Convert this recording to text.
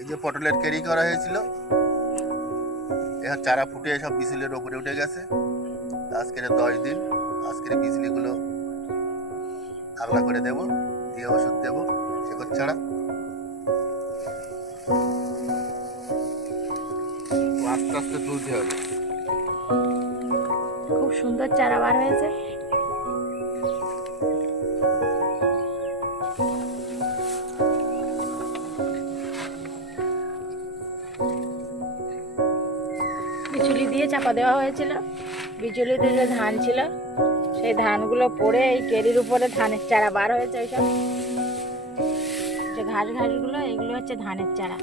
এই যে পটলের কেরি করা হয়েছিল, এখন চারা ফুটে সব বিচুলের ওপরে উঠে গেছে। আজকের 10 দিন, আজকের বিচুলিগুলো আগলা করে দেব, দিয়ে ওষুধ দেব শেকড় ছাড়া। আস্তে আস্তে তুলতে হবে। খুব সুন্দর চারা বার হয়েছে। বিচুলি দিয়ে চাপা দেওয়া হয়েছিল। বিচুলিতে যে ধান ছিল সেই ধানগুলো পড়ে এই কেরির উপরে ধানের চারা বার হয়েছে। ওইসব যে ঘাস ঘাসগুলো, এগুলো হচ্ছে ধানের চারা।